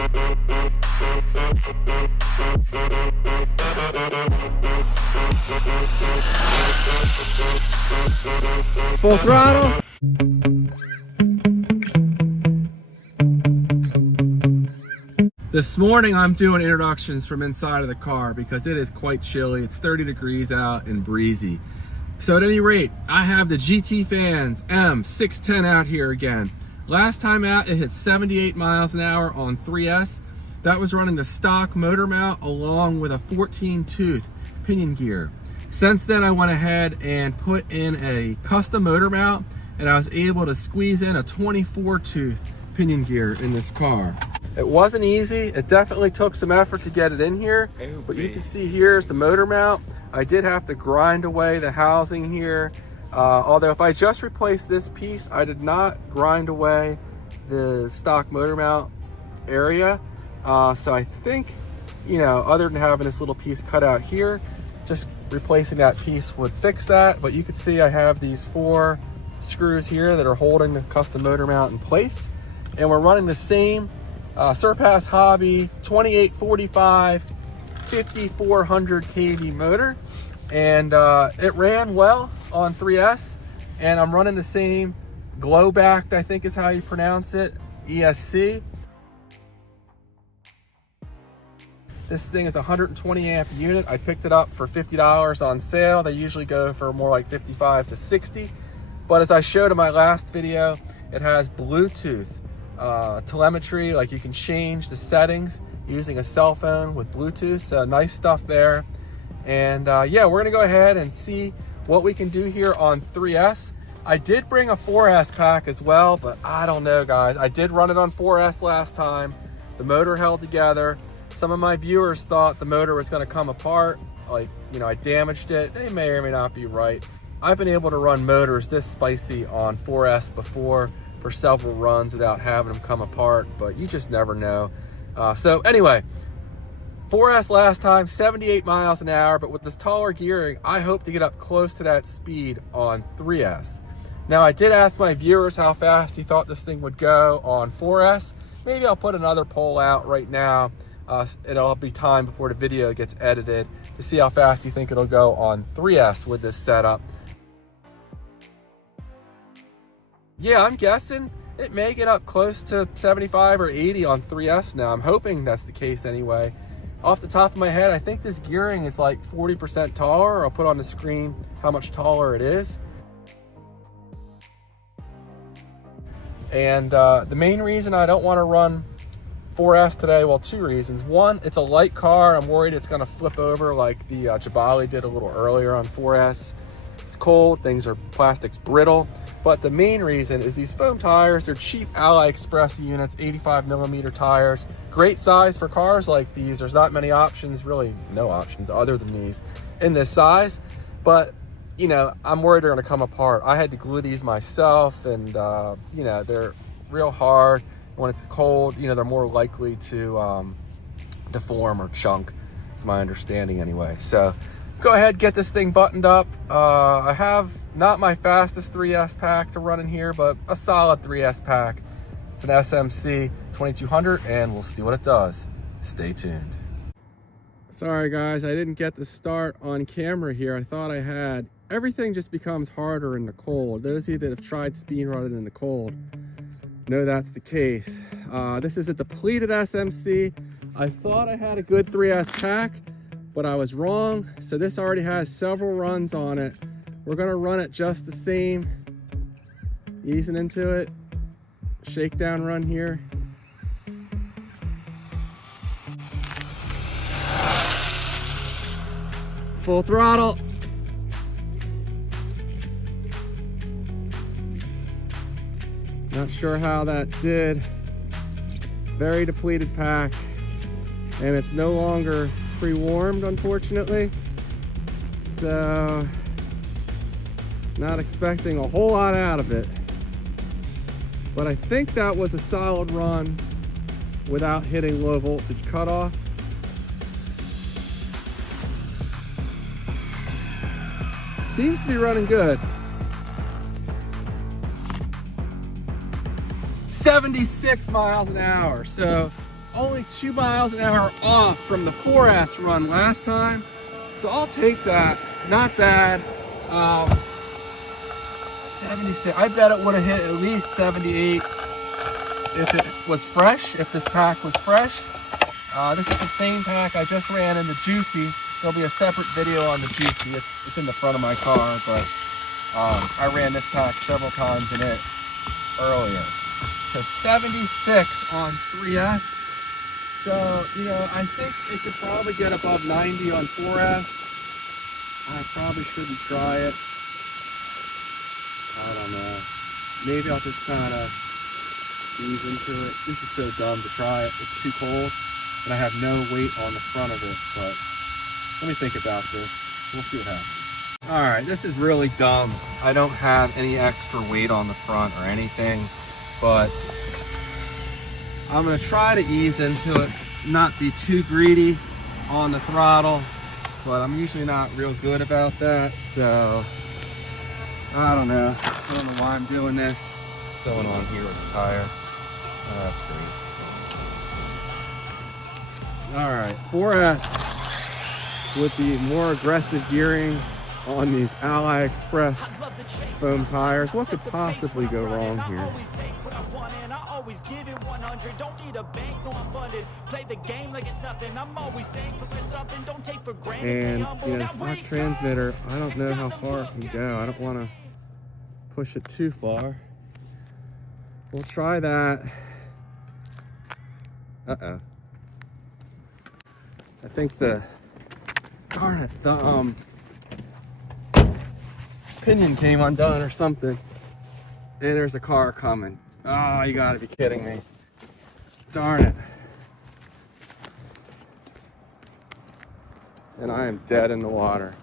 Full throttle. This morning I'm doing introductions from inside of the car because it is quite chilly. It's 30 degrees out and breezy. So at any rate, I have the GTFans M610 out here again. Last time out, it hit 78 miles an hour on 3S. That was running the stock motor mount along with a 14-tooth pinion gear. Since then, I went ahead and put in a custom motor mount, and I was able to squeeze in a 24-tooth pinion gear in this car. It wasn't easy. It definitely took some effort to get it in here, but you can see here's the motor mount. I did have to grind away the housing here. Although if I just replaced this piece, I did not grind away the stock motor mount area. So I think, you know, other than having this little piece cut out here, just replacing that piece would fix that. But you can see I have these 4 screws here that are holding the custom motor mount in place. And we're running the same Surpass Hobby 2845 5400 kV motor, and it ran well on 3S, and I'm running the same glow backed, I think is how you pronounce it, ESC. This thing is a 120 amp unit. I picked it up for $50 on sale. They usually go for more like 55 to 60, but as I showed in my last video, it has Bluetooth telemetry, like you can change the settings using a cell phone with Bluetooth. So nice stuff there. And yeah, we're gonna go ahead and see what we can do here on 3S. I did bring a 4S pack as well, but I don't know, guys. I did run it on 4S last time. The motor held together. Some of my viewers thought the motor was gonna come apart, like, you know, I damaged it. They may or may not be right. I've been able to run motors this spicy on 4S before for several runs without having them come apart, but you just never know. So anyway, 4S last time, 78 miles an hour, but with this taller gearing, I hope to get up close to that speed on 3S. Now, I did ask my viewers how fast he thought this thing would go on 4S. Maybe I'll put another poll out right now. It'll be time before the video gets edited to see how fast you think it'll go on 3S with this setup. Yeah, I'm guessing it may get up close to 75 or 80 on 3S now. I'm hoping that's the case anyway. Off the top of my head, I think this gearing is like 40% taller. I'll put on the screen how much taller it is. And the main reason I don't want to run 4S today, well, 2 reasons. One, it's a light car. I'm worried it's going to flip over like the Jabali did a little earlier on 4S. It's cold, plastic's brittle. But the main reason is these foam tires. They're cheap Ally Express units, 85mm tires. Great size for cars like these. There's not many options, really no options other than these in this size. But, you know, I'm worried they're gonna come apart. I had to glue these myself, and, you know, they're real hard. When it's cold, you know, they're more likely to deform or chunk, is my understanding anyway. So go ahead, get this thing buttoned up. I have not my fastest 3S pack to run in here, but a solid 3S pack. It's an SMC 2200, and we'll see what it does. Stay tuned. Sorry guys, I didn't get the start on camera here. I thought I had. Everything just becomes harder in the cold. Those of you that have tried speed running in the cold know that's the case. This is a depleted SMC. I thought I had a good 3S pack, but I was wrong. So this already has several runs on it. We're gonna run it just the same, easing into it. Shakedown run here. Full throttle. Not sure how that did. Very depleted pack, and it's no longer pre-warmed, unfortunately. So not expecting a whole lot out of it, but I think that was a solid run without hitting low voltage cutoff. Seems to be running good. 76 miles an hour. So only 2 miles an hour off from the 4S run last time. So I'll take that. Not bad. 76. I bet it would have hit at least 78 if it was fresh, if this pack was fresh. This is the same pack I just ran in the Juicy. There'll be a separate video on the Juicy. It's in the front of my car, but I ran this pack several times in it earlier. So 76 on 3S. So, you know, I think it could probably get above 90 on 4S. I probably shouldn't try it. I don't know. Maybe I'll just kind of ease into it. This is so dumb to try it. It's too cold, and I have no weight on the front of it, but let me think about this. We'll see what happens. All right, this is really dumb. I don't have any extra weight on the front or anything, but I'm gonna try to ease into it, not be too greedy on the throttle, but I'm usually not real good about that, so I don't know. I don't know why I'm doing this. What's going on here with the tire? Oh, that's great. All right, 4S with the more aggressive gearing on these Ally Express foam tires. What could possibly go wrong here? And, you know, stock transmitter, I don't know how far it can go. I don't want to push it too far. We'll try that. Uh-oh. I think the pinion came undone or something. And there's a car coming. Oh, you gotta be kidding me. Darn it. And I am dead in the water.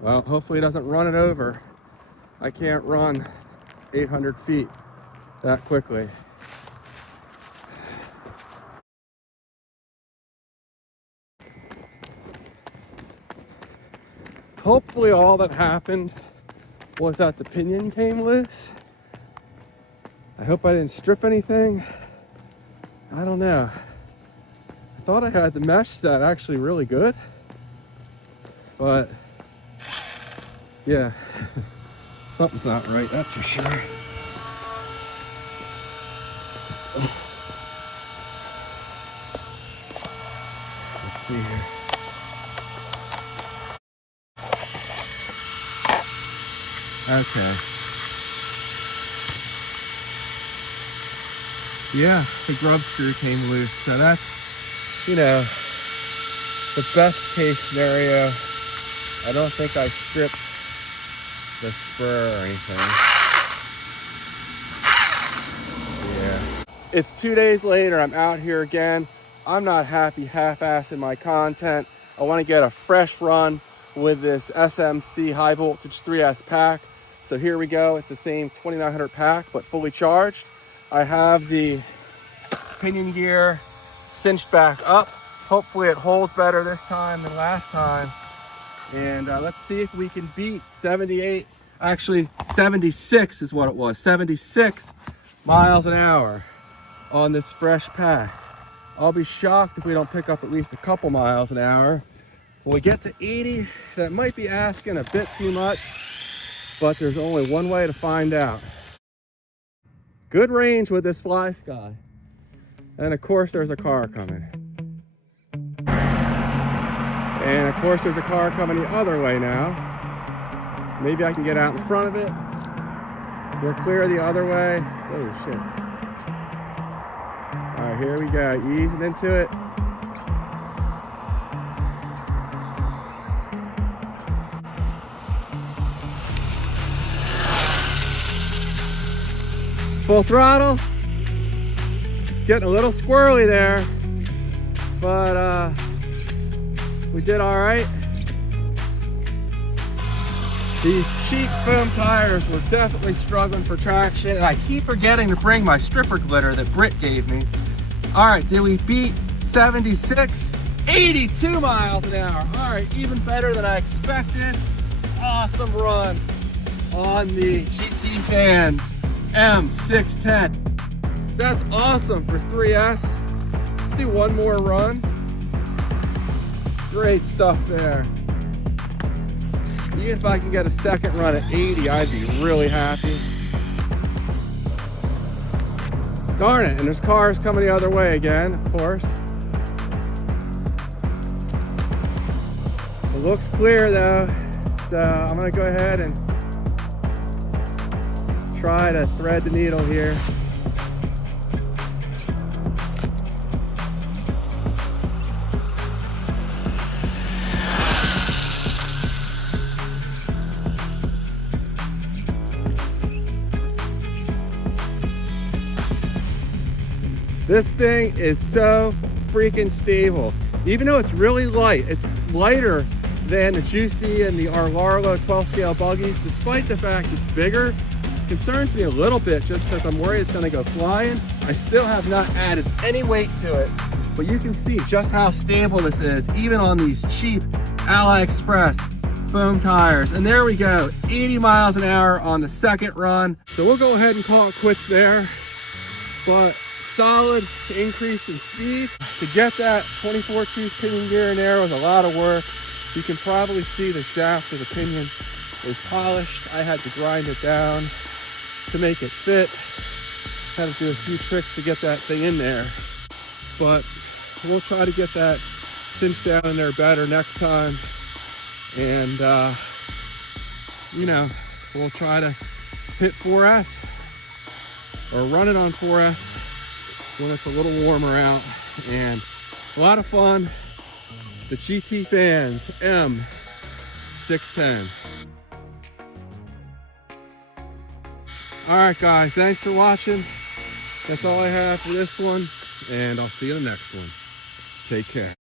Well, hopefully it doesn't run it over. I can't run 800 feet that quickly. Hopefully all that happened was that the pinion came loose. I hope I didn't strip anything. I don't know. I thought I had the mesh set actually really good, but yeah, something's not right, that's for sure. Let's see here. Okay. Yeah, the grub screw came loose, so that's, you know, the best case scenario. I don't think I stripped the spur or anything. Yeah. It's 2 days later, I'm out here again. I'm not happy half-assing my content. I want to get a fresh run with this SMC high voltage 3S pack. So here we go. It's the same 2900 pack, but fully charged. I have the pinion gear cinched back up. Hopefully it holds better this time than last time. And let's see if we can beat 78, actually 76 is what it was, 76 miles an hour on this fresh pack. I'll be shocked if we don't pick up at least a couple miles an hour. When we get to 80, that might be asking a bit too much, but there's only one way to find out. Good range with this Fly Sky. And of course there's a car coming. And of course there's a car coming the other way now. Maybe I can get out in front of it. We're clear the other way. Oh shit. All right, here we go, easing into it. Full throttle. It's getting a little squirrely there, but we did all right. These cheap foam tires were definitely struggling for traction, and I keep forgetting to bring my stripper glitter that Britt gave me. All right, did we beat 76? 82 miles an hour. All right, even better than I expected. Awesome run on the GTFans M610. That's awesome for 3S. Let's do one more run. Great stuff there. Even if I can get a second run at 80, I'd be really happy. Darn it, and there's cars coming the other way again, of course. It looks clear though, so I'm gonna go ahead and try to thread the needle here. This thing is so freaking stable. Even though it's really light, it's lighter than the Juicy and the Arlarlo 12 scale buggies, despite the fact it's bigger. Concerns me a little bit just because I'm worried it's gonna go flying. I still have not added any weight to it, but you can see just how stable this is, even on these cheap AliExpress foam tires. And there we go, 80 miles an hour on the second run. So we'll go ahead and call it quits there, but solid increase in speed. To get that 24 tooth pinion gear in there was a lot of work. You can probably see the shaft of the pinion is polished. I had to grind it down to make it fit. Had to do a few tricks to get that thing in there, but we'll try to get that cinched down in there better next time. And you know, we'll try to hit 4S or run it on 4S when it's a little warmer out. And a lot of fun. The GTFans M610. All right, guys, thanks for watching. That's all I have for this one, and I'll see you in the next one. Take care.